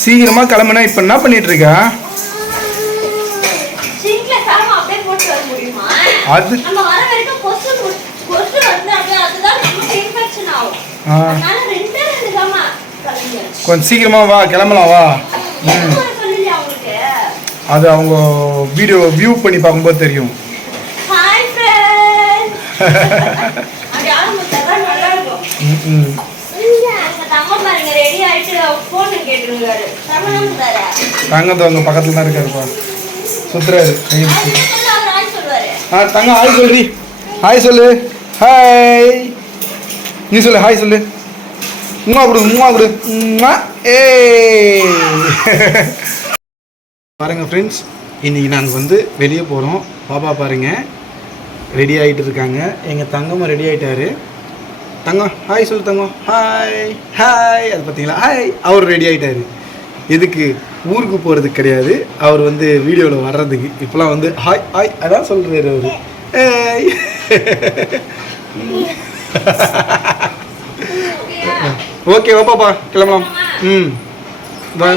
சீக்கிரமா கிளம்புனா இப்ப என்ன பண்ணிட்டு இருக்க அது மு- கொஞ்சம் சீக்கிரமா வா கிளம்பலாம் வா. ம் அது அவங்க வீடியோ வியூ பண்ணி பார்க்கும்போது தெரியும். ஹாய் ஃப்ரெண்ட் அப்படி ஆரம்பிச்சா நல்லா இருக்கும் ம், ம். உங்க தங்க பாருங்க ரெடி ஆயிட்டு தங்கத்து அவங்க பக்கத்துல தான் இருக்காருப்பா சுத்துறாரு கையை பிடிச்சு. அவர் ஆய் சொல்லுவாரு. ஆ தங்க ஹாய் சொல்றி ஹாய் சொல்லு. ஹாய். நீ சொல்லு ஹாய் சொல்லு. உமா கொடு உமா கொடு. உம்மா. ஏய். பாருங்க ஃப்ரெண்ட்ஸ் இன்னைக்கு நாங்கள் வந்து வெளியே போகிறோம் பாப்பா பாருங்க. ரெடி ஆகிட்டு இருக்காங்க. எங்கள் தங்கம்மா ரெடி ஆயிட்டாரு. தங்கம். ஹாய் சொல்லு தங்கம். ஹாய் ஹாய் அது பார்த்தீங்களா? ஹாய் அவர் ரெடி ஆயிட்டாரு. எதுக்கு? ஊருக்கு போகிறதுக்கு கிடையாது. அவர் வந்து வீடியோவில் வர்றதுக்கு. இப்போலாம் வந்து ஹாய் ஹாய் அதான் சொல்கிறாரு அவர். ஏய் ஓகே வாப்பாப்பா கிளம்பலாம். ம். வா.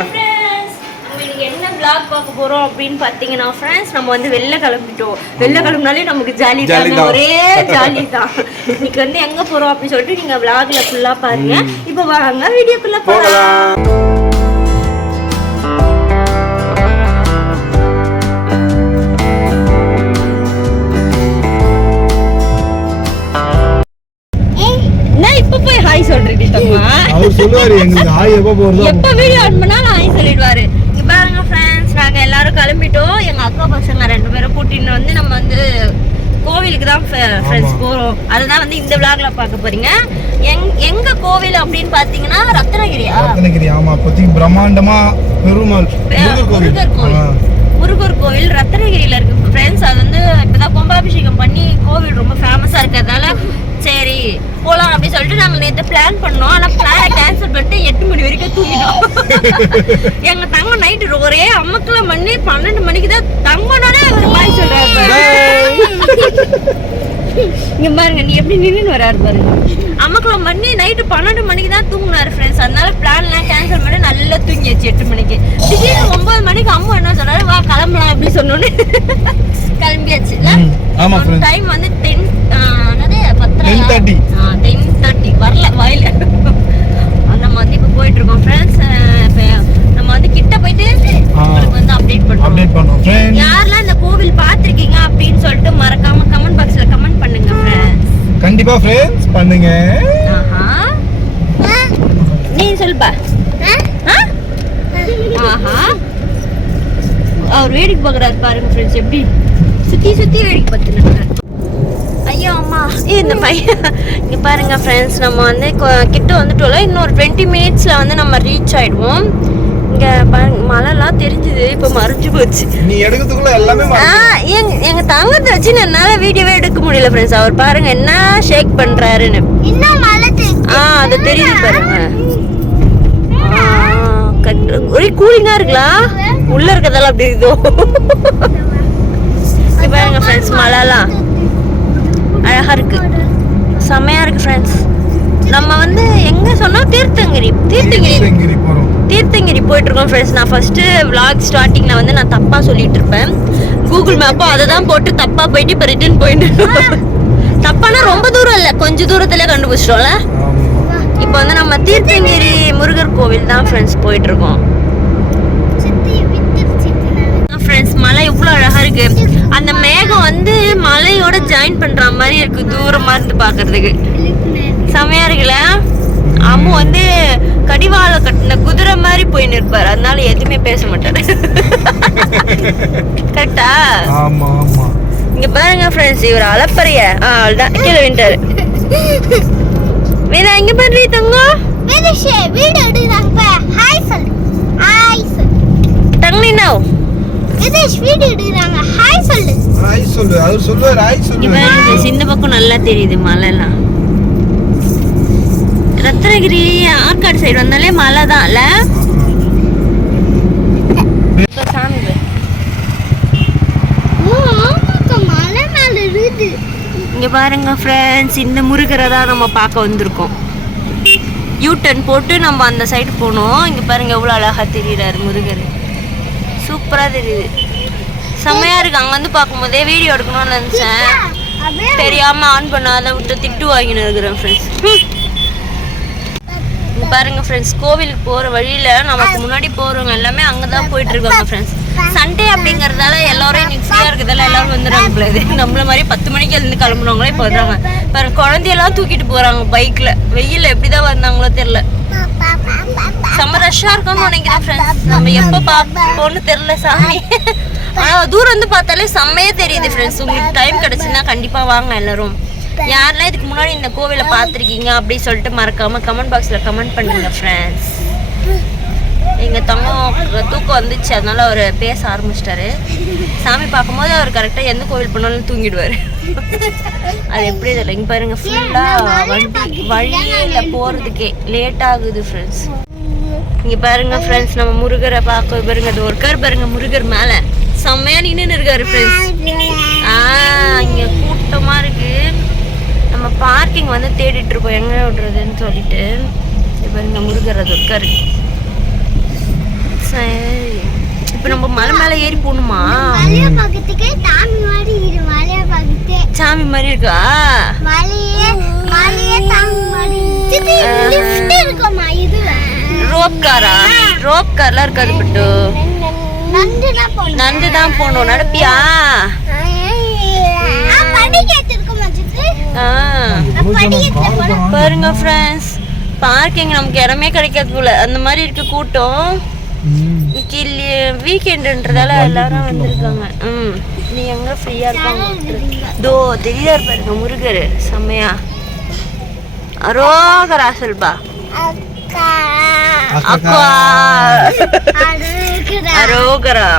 Vlog பார்க்க போறோம் அப்படின்னு பார்த்தீங்கன்னா ஃப்ரெண்ட்ஸ் நம்ம வந்து வெளில கிளம்பிட்டோம். வெளில கிளம்பினாலே நமக்கு ஜாலி தான். ஒரே ஜாலி தான். இன்னைக்கு வந்து எங்க போறோம் அப்படின்னு சொல்லிட்டு நீங்க vlogல ஃபுல்லா பாருங்க. இப்போ வாங்க வீடியோக்குள்ள போகலாம். நான் தம்மா அவர் சொல்லுவாரு எங்களுக்கு ஹாய் எப்போ போகிறதோ எப்ப வீடியோ ஆன் பண்ணாலும் ஹாய் சொல்லிடுவாரு. ஃப்ரெண்ட்ஸ் நாங்க எல்லாரும் கிளம்பிட்டோம். எங்க அக்கா பசங்க ரெண்டு பேரும் கூட்டிட்டு வந்து நம்ம வந்து கோவிலுக்கு தான் ஃப்ரெண்ட்ஸ் போறோம். அதுதான் வந்து இந்த விழாக்ல பார்க்க போறீங்க. எங் எங்க கோவில் அப்படின்னு பாத்தீங்கன்னா ரத்னகிரியா ரத்னகிரி ஆமா. இப்போதைக்கு பிரம்மாண்டமா பெருமாள் முருகர் கோவில். முருகர் கோவில். ஆ. முருகர் கோவில் ரத்னகிரியில இருக்கு. ஃப்ரெண்ட்ஸ் அது வந்து இப்பதான் கும்பாபிஷேகம் பண்ணி கோவில் ரொம்ப ஃபேமஸா இருக்கிறதால சரி போலாம் அப்படின்னு சொல்லிட்டு நாங்க நேத்து பிளான் பண்ணோம். ஆனா பிளான கேன்சல் பண்ணிட்டு எட்டு மணி வரைக்கும் தூங்கிட்டோம். எங்க தங்க நைட்டு ஒரே அம்மக்குள்ள மணி பன்னெண்டு மணிக்கு தான் தங்கனாலே அவர் பாய் சொல்றாரு. இங்க பாருங்க நீ எப்படி நின்னு வராரு பாருங்க. அம்மக்குள்ள மணி நைட்டு பன்னெண்டு மணிக்கு தான் தூங்குனாரு ஃப்ரெண்ட்ஸ் அதனால பிளான்லாம் கேன்சல் பண்ணி நல்லா தூங்கியாச்சு எட்டு மணிக்கு. திடீர்னு ஒன்பது மணிக்கு அம்மா என்ன சொல்றாரு வா கிளம்பலாம் அப்படி சொன்னோன்னே. கிளம்பியாச்சு. டைம் வந்து டென் பத்தரை 10:30. டென் தேர்ட்டி வரல வாயில. நம்ம வந்து இப்போ போயிட்டு இருக்கோம் ஃப்ரெண்ட்ஸ் இப்போ நம்ம வந்து கிட்ட போயிட்டு. உங்களுக்கு வந்து அப்டேட் பண்ணுவோம் அப்டேட் பண்றோம் ஃப்ரெண்ட் யாரெல்லாம் இந்த கோவில் பார்த்திருக்கீங்க அப்படின்னு சொல்லிட்டு மறக்காம கமெண்ட் பாக்ஸ்ல கமெண்ட் பண்ணுங்க ஃப்ரெண்ட்ஸ் கண்டிப்பா ஃப்ரெண்ட்ஸ் பண்ணுங்க. ஆஹா. நீ சொல்லுப்பா. ஆ? ஆஹா. அவர் வேடிக்கை பார்க்குறாரு பாருங்க ஃப்ரெண்ட்ஸ் எப்படி? சுத்தி சுத்தி வேடிக்கை ஏ இந்த பையன் இங்க பாருங்க ஃப்ரெண்ட்ஸ் நம்ம வந்து கிட்ட வந்துட்டோம்ல இன்னொரு டுவெண்ட்டி மினிட்ஸ்ல வந்து நம்ம ரீச் ஆயிடுவோம். இங்க பாருங்க மழைலாம் தெரிஞ்சுது இப்போ மறைஞ்சு போச்சு. நீ எடுக்கிறதுக்குள்ள எல்லாமே ஆ, மறந்து- எங்க எங்க தங்கத்தை வச்சு என்னால வீடியோவே எடுக்க முடியல ஃப்ரெண்ட்ஸ் அவர் பாருங்க என்ன ஷேக் மழை ஆ அது தெரியுது பாருங்க. ஒரே கூலிங்கா இருக்குலா? உள்ள இருக்கறதெல்லாம் அப்படி இதோ இங்க பாருங்க ஃப்ரெண்ட்ஸ் மழைலாம். அழகா இருக்கு. செம்மையா இருக்கு ஃப்ரெண்ட்ஸ் நம்ம வந்து எங்க சொன்னோம்? தீர்த்தங்கிரி. தீர்த்தங்கிரி. தீர்த்தங்கிரி போயிட்டு இருக்கோம் ஃப்ரெண்ட்ஸ் நான் ஃபர்ஸ்ட் vlog ஸ்டார்டிங்ல வந்து நான் தப்பா சொல்லிட்டு இருப்பேன் கூகுள் மேப்பும் அதை தான் போட்டு தப்பா போயிட்டு இப்போ ரிட்டர்ன் போயிட்டு. தப்பானா ரொம்ப தூரம் இல்லை. கொஞ்ச தூரத்துல கண்டுபிடிச்சிட்டோம்ல? இப்போ வந்து நம்ம தீர்த்தங்கிரி முருகர் கோவில் தான் ஃப்ரெண்ட்ஸ் போயிட்டு இருக்கு. அந்த மேகம் வந்து மலையோட ஜாயின் பண்ற மாதிரி இருக்கு. தூரமா இருந்து பாக்குறதுக்கு. செமையா இருக்குல்ல? அம்மு வந்து கடிவாள கட்டின குதிரை மாதிரி போய் நிற்பாரு அதனால எதுவுமே பேச மாட்டாரு. கரெக்டா ஆமா ஆமா. இங்க பாருங்க ஃப்ரெண்ட்ஸ் இவர் அலப்பறைய. அவ்வளோதான் கீழே விட்டாரு வேணா இங்க பாரு தங்கம் வீடு ஹாய் சொல்லு. ஹாய் சொல்லு. விதுஷ் வீடு எடுக்கிறாங்க. ஹாய் சொல்லு. ஹாய் சொல்லு. அவர் சொல்லுவார் ஹாய் சொல்லு. இந்த பக்கம் நல்லா தெரியுது மலைலாம். ரத்னகிரி ஆற்காடு சைடு வந்தாலே மலை மேல இருக்குது. இங்க பாருங்க ஃப்ரெண்ட்ஸ் இந்த முருகரை தான் நம்ம பார்க்க வந்திருக்கோம். யூ டர்ன் போட்டு நம்ம அந்த சைடு போனோம். இங்கே பாருங்க எவ்வளோ அழகாக தெரியுறாரு முருகர். சூப்பராக தெரியுது. செம்மையா இருக்கு. அங்கே வந்து பார்க்கும்போதே வீடியோ எடுக்கணும்னு நினச்சேன். தெரியாமல் தெரியாம ஆன் பண்ணாத விட்டு திட்டு வாங்கின்னு இருக்கிறேன் ஃப்ரெண்ட்ஸ் பாருங்க ஃப்ரெண்ட்ஸ் கோவிலுக்கு போற வழியில நமக்கு முன்னாடி போறவங்க எல்லாமே அங்கதான் போயிட்டு இருக்காங்க ஃப்ரெண்ட்ஸ் சண்டே அப்படிங்கிறதால எல்லாரும் இன்னைக்கு ஃப்ரீயா இருக்கிறதால எல்லாரும் வந்துடுறாங்க போல நம்மளை நம்மள மாதிரி பத்து மணிக்கு எழுந்து கிளம்புறவங்களே போடுறாங்க பாருங்க குழந்தையெல்லாம் தூக்கிட்டு போறாங்க பைக்ல எப்படி எப்படிதான் வந்தாங்களோ தெரில செம்ம ரஷ்ஷா இருக்கும்னு நினைக்கிறேன் ஃப்ரெண்ட்ஸ் நம்ம எப்போ பார்ப்போம்னு தெரியல சாமி. ஆனா தூரம் வந்து பார்த்தாலே செம்மையே தெரியுது ஃப்ரெண்ட்ஸ் உங்களுக்கு டைம் கிடைச்சுன்னா கண்டிப்பா வாங்க எல்லாரும். யாரெல்லாம் இதுக்கு முன்னாடி இந்த கோவிலை பார்த்துருக்கீங்க அப்படின்னு சொல்லிட்டு மறக்காம கமெண்ட் பாக்ஸ்ல கமெண்ட் பண்ணுங்க ஃப்ரெண்ட்ஸ் எங்க தங்கம் தூக்கம் வந்துச்சு. அதனால அவர் பேச ஆரம்பிச்சிட்டாரு. சாமி பார்க்கும்போது அவர் கரெக்டாக எந்த கோவில் போனாலும் தூங்கிடுவார். அது எப்படி தெரியல. இங்க பாருங்க ஃபுல்லாக வண்டி வழியில போகிறதுக்கே லேட் ஆகுது ஃப்ரெண்ட்ஸ் இங்க பாருங்க ஃப்ரெண்ட்ஸ் நம்ம முருகரை பார்க்க பாருங்க. அது ஒருக்கார் பாருங்க முருகர் மேலே. செம்மையா நின்று இருக்காரு ஃப்ரெண்ட்ஸ் ஆ இங்க கூட்டமா இருக்கு. நம்ம பார்க்கிங் வந்து தேடிட்டு இருக்கோம். எங்க விடுறதுன்னு சொல்லிட்டு. பாருங்க முருகர் அது இருக்காரு சரி இப்போ நம்ம மலை மேலே ஏறி போகணுமா? மலையை பார்க்கறதுக்கு தாமி மாதிரி இரு மலையை பார்க்கறதுக்கு. சாமி மாதிரி இருக்கா? மலையே மலையே தாமி மாதிரி. இது லிஃப்ட் இருக்குமா இது ரோப் காரா ரோப் கார்லாம் இருக்காது பட்டு. நந்து தான் போகணும் நடப்பியா? பாருங்க ஃப்ரெண்ட்ஸ் பார்க்கிங் நமக்கு இடமே கிடைக்காது போல. அந்த மாதிரி இருக்க கூட்டம். இன்னைக்கு வீக்கெண்டுன்றதால எல்லாரும் வந்திருக்காங்க. ம். நீ எங்க ஃப்ரீயா இருக்காங்க தோ தெரியா பாருங்க முருகர். செம்மையா. அரோகரா சொல்பா. அக்கா. அரோகரா.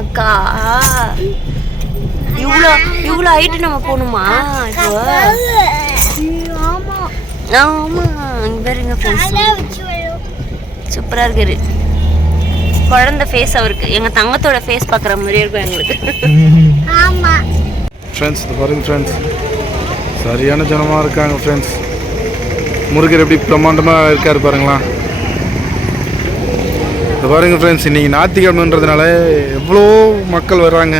அக்கா. இவ்வளோ இவ்வளோ ஹைட்டு நம்ம போகணுமா? இப்போ ஆமா ஆமா. இங்க பாருங்க ஃப்ரெண்ட்ஸ் அத வச்சு வரும் சூப்பரா இருக்காரு குழந்தை ஃபேஸ் அவருக்கு. எங்க தங்கத்தோட ஃபேஸ் பார்க்குற மாதிரியே இருக்கும் எங்களுக்கு. ஆமா. ஃப்ரெண்ட்ஸ் இது பாருங்க ஃப்ரெண்ட்ஸ் சரியான ஜனமாக இருக்காங்க ஃப்ரெண்ட்ஸ் முருகர் எப்படி பிரம்மாண்டமாக இருக்கார் பாருங்களா இது பாருங்க ஃப்ரெண்ட்ஸ் இன்றைக்கி ஞாயிற்றுக்கிழமைன்றதுனால எவ்வளோ மக்கள் வர்றாங்க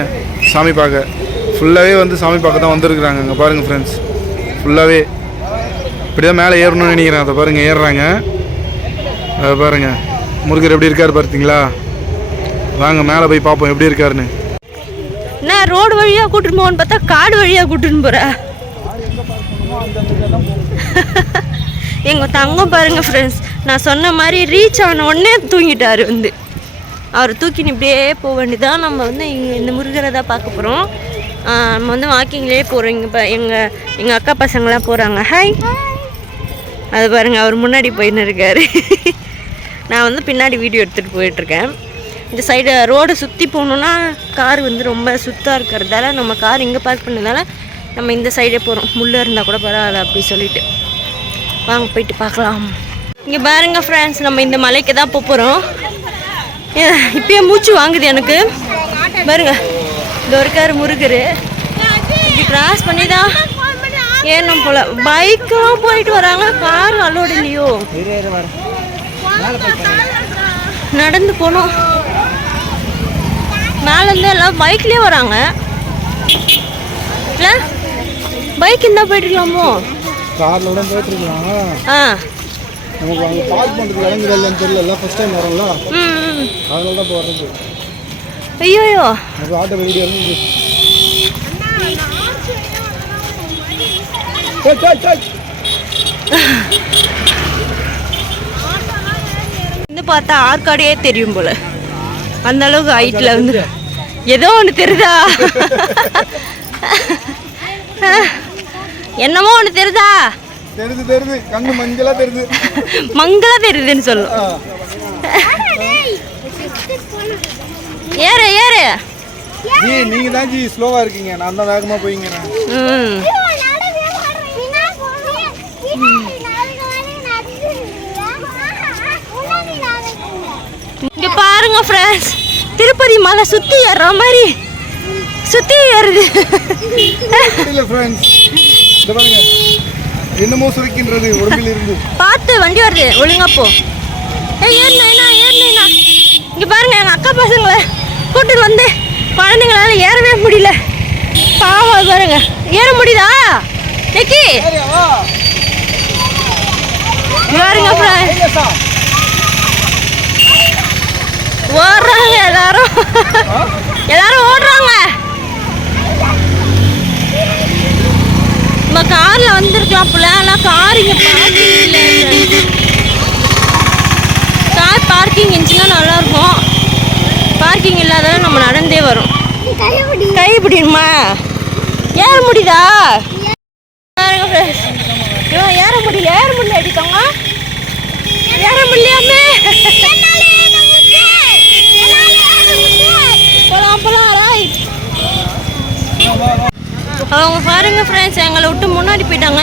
சாமி பார்க்க. ஃபுல்லாகவே வந்து சாமி பார்க்க தான் வந்திருக்குறாங்க. அங்கே பாருங்கள் ஃப்ரெண்ட்ஸ் ஃபுல்லாகவே இப்படி தான் மேலே ஏறணும்னு நினைக்கிறேன். அதை பாருங்கள் ஏறுறாங்க. அதை பாருங்கள் முருகர் எப்படி இருக்கார் பார்த்தீங்களா வாங்க மேலே போய் பார்ப்போம் எப்படி இருக்காருன்னு. என்ன ரோடு வழியா கூட்டிட்டு போவோன்னு பார்த்தா காடு வழியா கூட்டின்னு போற. எங்க தங்கம் பாருங்க ஃப்ரெண்ட்ஸ் நான் சொன்ன மாதிரி ரீச் ஆன உடனே தூங்கிட்டாரு வந்து. அவர் தூக்கின்னு இப்படியே போக வேண்டியதான் நம்ம வந்து இங்கே இந்த முருகரை தான் பார்க்க போகிறோம் நம்ம வந்து வாக்கிங்லேயே போகிறோம் இங்கே இப்போ எங்கள் எங்கள் அக்கா பசங்களாம் போகிறாங்க ஹாய் அது பாருங்க அவர் முன்னாடி போயின்னு இருக்காரு. நான் வந்து பின்னாடி வீடியோ எடுத்துகிட்டு போயிட்டுருக்கேன். இந்த சைடு ரோடு சுற்றி போகணுன்னா கார் வந்து ரொம்ப சுத்தாக இருக்கிறதால நம்ம கார் இங்கே பார்க் பண்ணதால நம்ம இந்த சைடே போகிறோம் முள்ளே இருந்தால் கூட பரவாயில்ல அப்படி சொல்லிட்டு. வாங்க போயிட்டு பார்க்கலாம். இங்கே பாருங்க ஃப்ரெண்ட்ஸ் நம்ம இந்த மலைக்கு தான் போக போகிறோம் இப்பயே மூச்சு வாங்குது எனக்கு. பாருங்க இந்த ஒருக்கார் முருகர். இப்படி கிராஸ் பண்ணி தான் ஏறணும் போல. பைக்கும் போயிட்டு வராங்க. கார் அலோடு இல்லையோ. நடந்து போனோம். மேலேருந்து எல்லாம் பைக்லேயே வராங்க. இல்லை? பைக் இருந்தால் போயிட்டுருக்கலாமோ? காரில் கூட போயிட்டுருக்கலாம். ஆ. நமக்கு அங்கே பார்க் பண்ணுறதுக்கு இறங்குதல்லன்னு தெரியல. ஃபஸ்ட் டைம் வரோம்ல. அதனால தான் வர்றது ஐயோயோ. நமக்கு ஆட்டோ வீடியோ இருந்து வந்து பார்த்தா ஆற்காடியே தெரியும் போல. அந்த அளவுக்கு ஹைட்டில் வந்து. ஏதோ ஒன்று தெரியுதா என்னமோ ஒன்று தெரியுதா தெரியுது தெரியுது கண்ணு மஞ்சளாக தெரியுது மங்களா தெரியுதுன்னு சொல்லும் ஏறு ஏறு. ஜி நீங்கள் தான் ஜி ஸ்லோவாக இருக்கீங்க. நான் தான் வேகமாக போய்ங்கிறேன் ம் இங்க பாருங்க ஃப்ரெண்ட்ஸ் திருப்பதி மலை சுத்தி ஏறுற மாதிரி சுத்தி ஏறுது. இல்லை ஃப்ரெண்ட்ஸ் இந்த பாருங்க. என்னமோ சுருக்கின்றது உடம்பில் இருந்து பார்த்து வண்டி வருது. ஒழுங்கா போ. ஏய் ஏறினா ஏறினா இங்க பாருங்க எங்க அக்கா பசங்களை கூட்டிட்டு வந்து குழந்தைங்களால ஏறவே முடியல. பாவம் பாருங்க. ஏற முடியுதா? நெக்கி. பாருங்க. ஓடுறாங்க எல்லாரும். எல்லாரும் ஓடுறாங்க. நம்ம கார்ல வந்திருக்கலாம் போல ஆனா கார் இங்க பார்க்கிங் இல்லை. கார் பார்க்கிங் இருந்துச்சுன்னா நல்லா இருக்கும் பார்க்கிங் இல்லாதனால நம்ம நடந்தே வரும். கையபடி கை பிடிக்குமா ஏற முடியுதா? ஏற முடியல ஏற முடியல அடிக்கோங்க ஏற முடியாமே போலாம் போலாம் ரைட் அவங்க பாருங்க ஃப்ரெண்ட்ஸ் எங்களை விட்டு முன்னாடி போயிட்டாங்க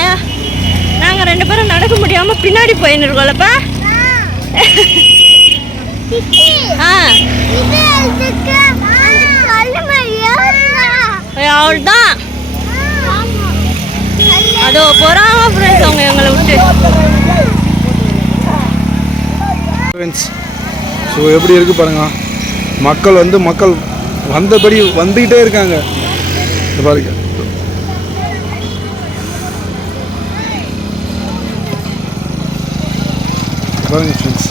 பேரும் நடக்க முடியாமல் பின்னாடி போயின்னு இருக்கோம்லப்பா. அவள்தான் ஆமா. அதோ போகிறாங்க ஃப்ரெண்ட்ஸ் அவங்க எங்களை விட்டு. ஃப்ரெண்ட்ஸ் ஸோ எப்படி இருக்கு பாருங்க. மக்கள் வந்து மக்கள் வந்தபடி வந்துக்கிட்டே இருக்காங்க. பாருங்க. பாருங்க ஃப்ரெண்ட்ஸ்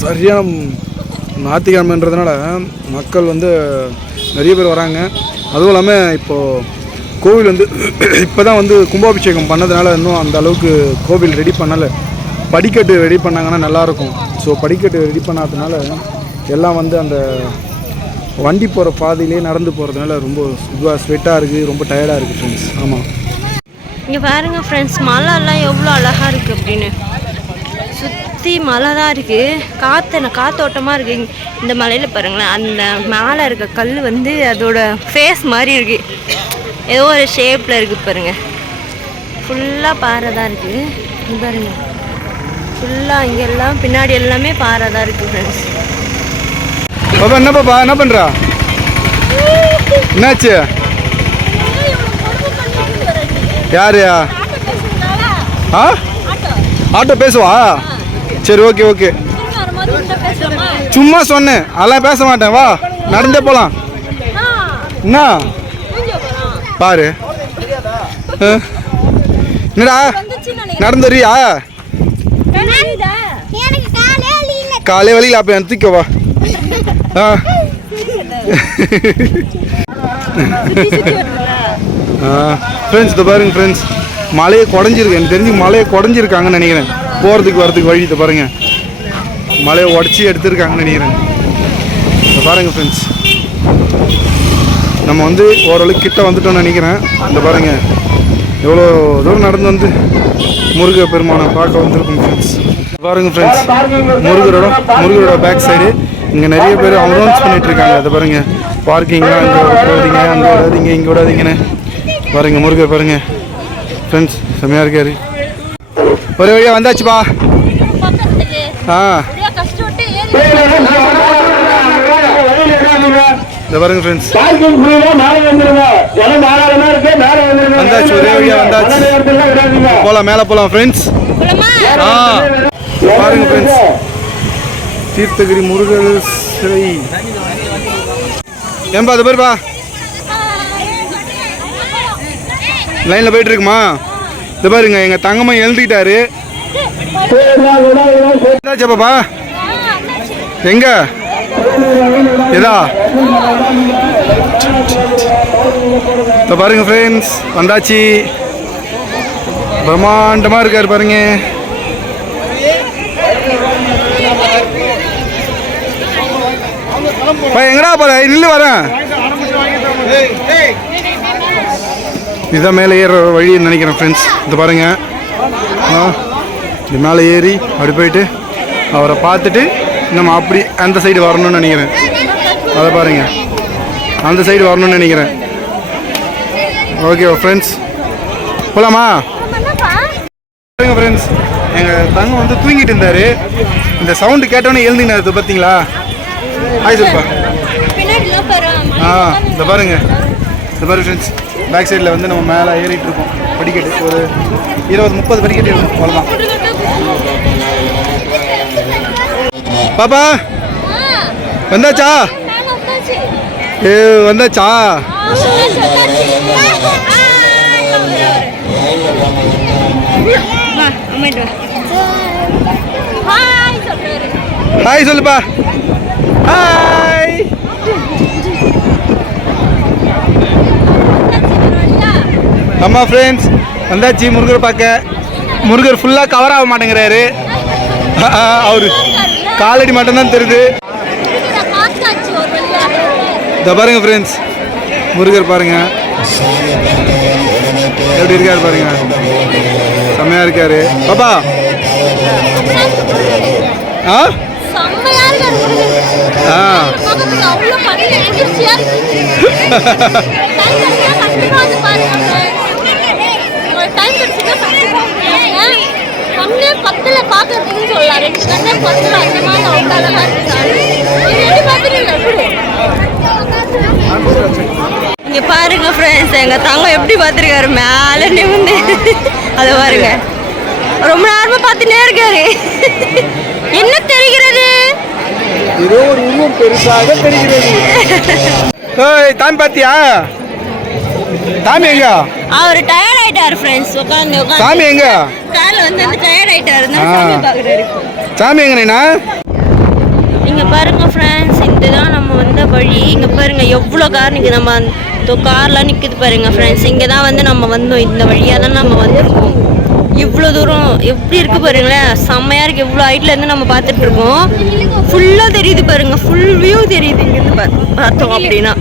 சரியான ஞாயிற்றுக்கிழமைன்றதுனால மக்கள் வந்து நிறைய பேர் வராங்க. அதுவும் இல்லாமல் இப்போது கோவில் வந்து இப்போ தான் வந்து கும்பாபிஷேகம் பண்ணதுனால இன்னும் அந்த அளவுக்கு கோவில் ரெடி பண்ணலை. படிக்கட்டு ரெடி பண்ணாங்கன்னா நல்லாயிருக்கும். ஸோ படிக்கட்டு ரெடி பண்ணாததுனால எல்லாம் வந்து அந்த வண்டி போகிற பாதையிலே நடந்து போகிறதுனால ரொம்ப இதுவாக ஸ்வெட்டாக இருக்குது ரொம்ப டயர்டாக இருக்குது ஃப்ரெண்ட்ஸ் ஆமாம் இங்கே பாருங்கள் ஃப்ரெண்ட்ஸ் மலைலாம் எவ்வளோ அழகாக இருக்குது அப்படின்னு. சுற்றி மலை தான் இருக்குது காற்று காத்தோட்டமாக இருக்குது இந்த மலையில் பாருங்களேன் அந்த மேலே இருக்க கல் வந்து அதோட ஃபேஸ் மாதிரி இருக்குது ஏதோ ஒரு ஷேப்பில் இருக்குது பாருங்கள் ஃபுல்லாக பாறை தான் இருக்குது பாருங்கள் பாருங்க. ஃபுல்லாக இங்கெல்லாம் பின்னாடி எல்லாமே பாறை தான் இருக்குது ஃப்ரெண்ட்ஸ் பாப்பா என்ன பாப்பா என்ன பண்ணுறா என்னாச்சு? யாரு? ஆ? ஆட்டோ பேசுவா? சரி ஓகே ஓகே சும்மா சொன்னேன். அதெல்லாம் பேச மாட்டேன். வா நடந்தே போகலாம் என்ன? பாரு. ஆ. என்னடா? நடந்து வரியா காலே காலை வழியில் அப்போ எனக்கு வா. ஆ. ஃப்ரெண்ட்ஸ் இதை பாருங்க ஃப்ரெண்ட்ஸ் மலையை குடஞ்சிருக்கு. எனக்கு தெரிஞ்சு மலையை குடஞ்சிருக்காங்கன்னு நினைக்கிறேன். போகிறதுக்கு வரதுக்கு வழி இதை பாருங்கள் மலையை உடச்சி எடுத்திருக்காங்கன்னு நினைக்கிறேன். இதை பாருங்கள் ஃப்ரெண்ட்ஸ் நம்ம வந்து ஓரளவுக்கு கிட்ட வந்துட்டோம்னு நினைக்கிறேன். இந்த பாருங்கள் எவ்வளோ தூரம் நடந்து வந்து முருக பெருமானை பார்க்க வந்திருக்கோம் ஃப்ரெண்ட்ஸ் பாருங்கள் ஃப்ரெண்ட்ஸ் முருகரோட முருகரோட பேக் சைடு இங்கே நிறைய பேர் அனௌன்ஸ் பண்ணிட்டு இருக்காங்க. அதை பாருங்கள் பார்க்கிங்லாம் இங்கே விடாதீங்க அங்கே விடாதீங்க இங்கே விடாதீங்கன்னு. பாருங்க முருகர் பாருங்கள் ஃப்ரெண்ட்ஸ் செம்மையாக இருக்காரு. ஒரு வழியாக வந்தாச்சுப்பா. ஆ. கஷ்டப்பட்டு இந்த பாருங்க ஃப்ரெண்ட்ஸ் வந்தாச்சு, ஒரே வழியா வந்தாச்சு. மேலே இடத்துல விடாதீங்க போகலாம் மேலே போகலாம் ஃப்ரெண்ட்ஸ் ஆ. பாருங்க ஃப்ரெண்ட்ஸ் தீர்த்தகிரி முருகர் சிலை. ஏன்பா அது பேருப்பா. லைனில் போயிட்டு இருக்குமா? இது பாருங்க எங்கள் தங்கம்மா எழுதிட்டாரு. பாப்பா? எங்க? இதா இப்போ பாருங்க ஃப்ரெண்ட்ஸ் வந்தாச்சு. பிரம்மாண்டமாக இருக்கார் பாருங்க. பா, எங்கடா போற? நில்லு வரேன். இதுதான் மேலே ஏற வழின்னு நினைக்கிறேன் ஃப்ரெண்ட்ஸ் இது பாருங்க. ஆ இது மேலே ஏறி அப்படி போயிட்டு அவரை பார்த்துட்டு நம்ம அப்படி அந்த சைடு வரணும்னு நினைக்கிறேன். அதை பாருங்க. அந்த சைடு வரணும்னு நினைக்கிறேன். ஓகே ஃப்ரெண்ட்ஸ் போலாமா? பாருங்க ஃப்ரெண்ட்ஸ் எங்கள் தங்கம் வந்து தூங்கிட்டு இருந்தார். இந்த சவுண்டு கேட்டோன்னே எழுந்தினாரு பார்த்தீங்களா? ஹாய் சொல்பா ஆ இந்த பாருங்க. இந்த பாரு ஃப்ரெண்ட்ஸ் பேக் சைடில் வந்து நம்ம மேலே ஏறிட்டு இருக்கோம் படிக்கட்டு. ஒரு இருபது முப்பது படிக்கட்டு இருக்கும். அவ்வளோதான் பாப்பா வந்தாச்சா? ஏ வந்தாச்சா? ஹாய் சொல்லுப்பா. ஹாய் அம்மா ஃப்ரெண்ட்ஸ் வந்தாச்சு முருகர் பார்க்க. முருகர் ஃபுல்லாக கவர் ஆக மாட்டேங்கிறாரு. அவர் காலடி மட்டும்தான் தெரியுது. இதை பாருங்க ஃப்ரெண்ட்ஸ் முருகர் பாருங்க. எப்படி இருக்காரு பாருங்க. செம்மையா இருக்காரு. பாப்பா. ஆ? ஆ. இங்க பாருங்க ஃப்ரெண்ட்ஸ் எங்க தங்கம் எப்படி பார்த்துருக்காரு? மேல நிமிந்து அது பாருங்க. ரொம்ப நேரமா பார்த்துட்டே இருக்காரு. என்ன தெரிகிறது? ஏதோ ஒரு உருவம் பெருசாக தெரிகிறது. ஏய் தாம் தாமி எங்க? அவர் டயர்ட் ஆயிட்டாரு ஃப்ரெண்ட்ஸ் உட்காந்து உட்காந்து சாமி எங்க? கார்ல வந்து அந்த டயர்ட் ஆயிட்டாரு. சாமி பாக்குறாரு சாமி எங்கண்ணா இங்க பாருங்க ஃப்ரெண்ட்ஸ் இதுதான் நம்ம வந்த வழி. இங்க பாருங்க எவ்வளோ கார் நிக்குது. நம்ம கார்லாம் நிக்குது பாருங்க ஃப்ரெண்ட்ஸ் இங்க தான் வந்து நம்ம வந்தோம். இந்த வழியா தான் நம்ம வந்திருக்கோம். இவ்வளோ தூரம் எப்படி இருக்கு பாருங்களேன்? செம்மையா இருக்கு. இவ்வளோ ஹைட்ல இருந்து நம்ம பார்த்துட்டு இருக்கோம். ஃபுல்லா தெரியுது பாருங்க. ஃபுல் வியூ தெரியுது இங்கிருந்து பார்த்தோம் அப்படின்னா.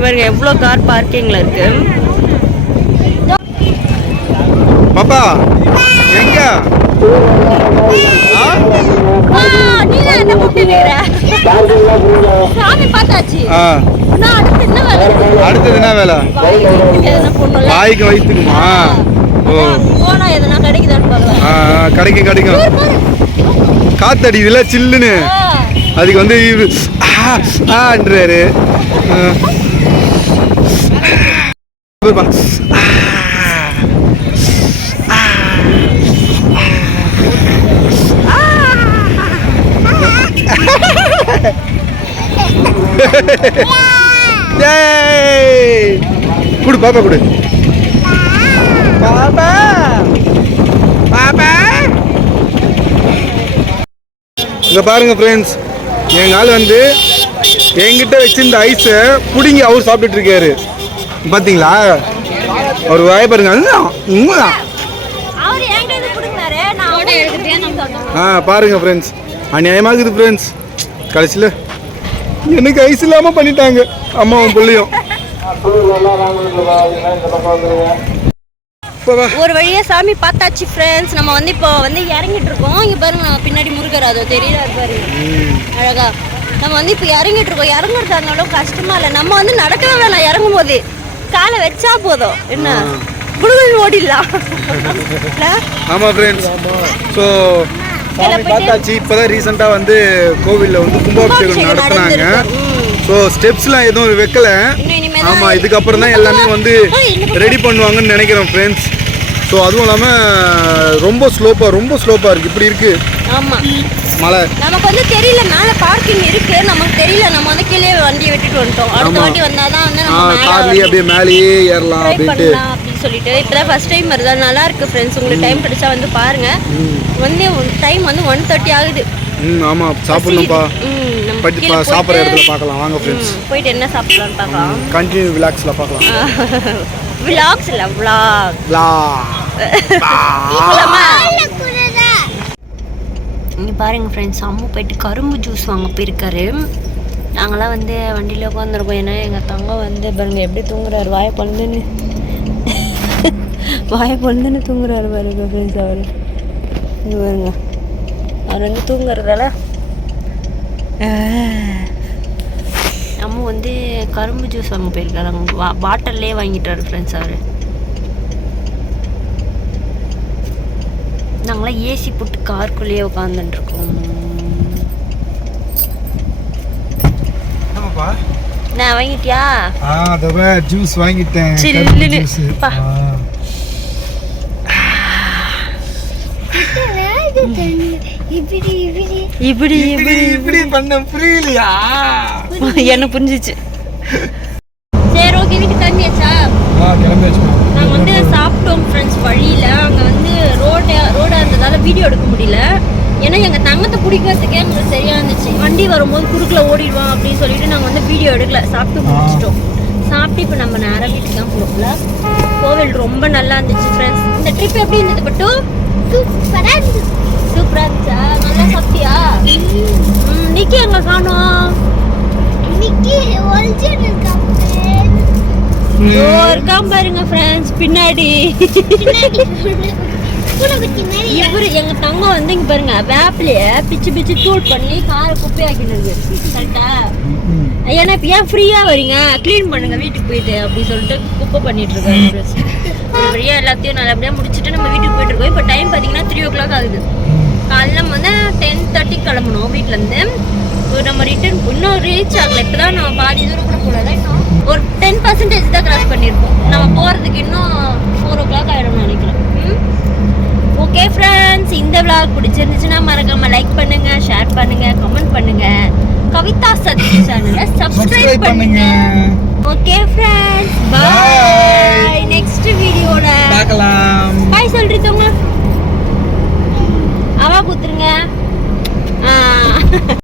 பாருங்க எவ்வளோ கார் பார்க்கிங்ல இருக்கு. பாப்பா எங்க? அடுத்தது என்ன வேலை? வாய்க்கு வயிற்றுக்குமா ஓ. கிடைக்கும் கிடைக்கும். காத்தடிக்குதுல சில்லுன்னு. அதுக்கு வந்து ஆன்றாரு ஆ. குடு பாப்பா குடு பாப்பா பாப்பா இங்க பாருங்க ஃப்ரெண்ட்ஸ் எங்க ஆள் வந்து என்கிட்ட வச்சிருந்த ஐஸை பிடுங்கி அவர் சாப்பிட்டுட்டு இருக்காரு பாத்தீங்களா? அவர் வாய பாருங்க. உண்மைதான். ஆ பாருங்க ஃப்ரெண்ட்ஸ் அநியாயமாகுது ஃப்ரெண்ட்ஸ் கடைசியில் எனக்கு ஐஸ் இல்லாமல் பண்ணிட்டாங்க. அம்மாவும் பிள்ளையும். ஒரு வழியா சாமி பார்த்தாச்சு ஃப்ரெண்ட்ஸ் நம்ம வந்து இப்போ வந்து இறங்கிட்டு இருக்கோம். இங்க பாருங்க நம்ம பின்னாடி முருகர். அதோ தெரியல பாருங்க. அழகா. நம்ம வந்து இப்போ இறங்கிட்டு இருக்கோம். இறங்குறதா இருந்தாலும் கஷ்டமா இல்லை. நம்ம வந்து நடக்கவே வேணாம் இறங்கும் போது காலை வச்சா போதும். என்ன? குடுகுள் ஓடிடலாம்? ஆமாம் ஃப்ரெண்ட்ஸ் ஸோ சாமி பார்த்தாச்சு இப்போ தான் ரீசெண்டாக வந்து கோவிலில் வந்து கும்பாபிஷேகம் நடத்துனாங்க. ஸோ ஸ்டெப்ஸ்லாம் எதுவும் வைக்கல. ஆமாம் இதுக்கப்புறம் தான் எல்லாமே வந்து ரெடி பண்ணுவாங்கன்னு நினைக்கிறேன் ஃப்ரெண்ட்ஸ் ஸோ அதுவும் இல்லாமல் ரொம்ப ஸ்லோப்பாக ரொம்ப ஸ்லோப்பாக இருக்குது இப்படி இருக்குது மழை. நமக்கு வந்து தெரியல மேல பார்க்கிங் இருக்கு. நமக்கு தெரியல நம்ம வந்து கீழே வண்டியை விட்டுட்டு வந்துட்டோம். அடுத்த ஆமா. வாட்டி வந்தாதான் வந்து நம்ம கார்லேயே வண்டி அப்படியே மேலேயே ஏறலாம் பண்ணலாம் அப்படின்னு சொல்லிட்டு. இப்பதான் ஃபர்ஸ்ட் டைம் வருது. நல்லா இருக்கு ஃப்ரெண்ட்ஸ் உங்களுக்கு டைம் கிடைச்சா வந்து பாருங்க. வந்து டைம் வந்து ஒன் தேர்ட்டி ஆகுது. ம் ஆமாம் சாப்பிடணும்ப்பா. ம், நம்ம பட் கீழே சாப்பிட்ற இடத்துல பார்க்கலாம். வாங்க ஃப்ரெண்ட்ஸ் போயிட்டு என்ன சாப்பிடலாம்னு பார்க்கலாம். கண்டினியூ விலாக்ஸில் பார்க்கலாம். விலாக்ஸ் இல்ல லா போலாமா இங்கே பாருங்கள் ஃப்ரெண்ட்ஸ் அம்மு போயிட்டு கரும்பு ஜூஸ் வாங்க போயிருக்காரு. நாங்களாம் வந்து வண்டியில் உட்காந்துருக்கோம் ஏன்னா எங்கள் தங்கம் வந்து பாருங்க எப்படி தூங்குறாரு. வாயை பொழுதுன்னு. வாயை பொழுதுன்னு தூங்குறாரு பாருங்க ஃப்ரெண்ட்ஸ் அவர். இது பாருங்க. அவர் வந்து தூங்குறதால. அம்மு வந்து கரும்பு ஜூஸ் வாங்க போயிருக்காரு. அங்கே வா பாட்டில்லே வாங்கிட்டாரு ஃப்ரெண்ட்ஸ் அவர். நாங்களாம் ஏசி போட்டு காருக்குள்ளேயே உட்காந்துட்டுருக்கோம் நான் வாங்கிட்டியா? ஆ ஜூஸ் வாங்கிட்டேன். சில்லுன்னு. பா. இப்படி இப்படி. இப்படி இப்படி இப்படி பண்ண புரியலையா? என்ன புரிஞ்சிச்சு. சரி ஓகே வீட்டுக்கு கிளம்பியாச்சா? ஆ கிளம்பியாச்சு நாங்கள் வந்து சாப்பிட்டோம் ஃப்ரெண்ட்ஸ் வழியில் அங்கே வந்து ரோடு ரோடாக இருந்ததால் வீடியோ எடுக்க முடியல ஏன்னா எங்கள் தங்கத்தை பிடிக்கிறதுக்கே எங்களுக்கு சரியா இருந்துச்சு. வண்டி வரும்போது குறுக்கில் ஓடிடுவான் அப்படின்னு சொல்லிட்டு நாங்கள் வந்து வீடியோ எடுக்கல. சாப்பிட்டு முடிச்சிட்டோம். சாப்பிட்டு இப்போ நம்ம நேராக வீட்டுக்கு தான் போகிறோம்ல கோவில் ரொம்ப நல்லா இருந்துச்சு ஃப்ரெண்ட்ஸ் இந்த ட்ரிப் எப்படி இருந்தது பட்டு? சூப்பரா இருந்துச்சு. சூப்பராக இருந்துச்சா? நல்லா சாப்பிட்டியா? நிக்கி எங்கே காணோம்? இன்னைக்கு இருக்கான் பாருங்க ஃப்ரெண்ட்ஸ் பின்னாடி. இவரு எங்க தங்கம் வந்து இங்க பாருங்க வேப்பிலைய பிச்சு பிச்சு தூள் பண்ணி காரை குப்பையாக்கினது கரெக்டா ஏன்னா இப்ப ஏன் ஃப்ரீயா வரீங்க? க்ளீன் பண்ணுங்க வீட்டுக்கு போயிட்டு அப்படி சொல்லிட்டு குப்பை பண்ணிட்டு friends. ஒரு வழியா எல்லாத்தையும் நல்லபடியா முடிச்சுட்டு நம்ம வீட்டுக்கு போயிட்டு இருக்கோம். இப்போ டைம் பாத்தீங்கன்னா த்ரீ ஓ கிளாக் ஆகுது. காலைல வந்து டென் தேர்ட்டி கிளம்பணும் வீட்ல இருந்து நம்ம ரிட்டர்ன் இன்னும் ரீச் ஆகல. இப்பதான் நம்ம பாதி தூரம் கூட போகல. இன்னும் ஒரு டென் பர்சன்டேஜ் தான் கிராஸ் பண்ணியிருக்கோம். நம்ம போறதுக்கு இன்னும் ஃபோர் ஓ கிளாக் ஆயிடும்னு நினைக்கிறேன். ம்? ஓகே ஃப்ரெண்ட்ஸ் இந்த விளாக் பிடிச்சிருந்துச்சுன்னா மறக்காம லைக் பண்ணுங்க ஷேர் பண்ணுங்க கமெண்ட் பண்ணுங்க. கவிதா சதீஷ் சேனலை சப்ஸ்கிரைப் பண்ணுங்க. ஓகே ஃப்ரெண்ட்ஸ் பாய் நெக்ஸ்ட் வீடியோல பார்க்கலாம். பாய் சொல்றீங்க அவா குத்துருங்க.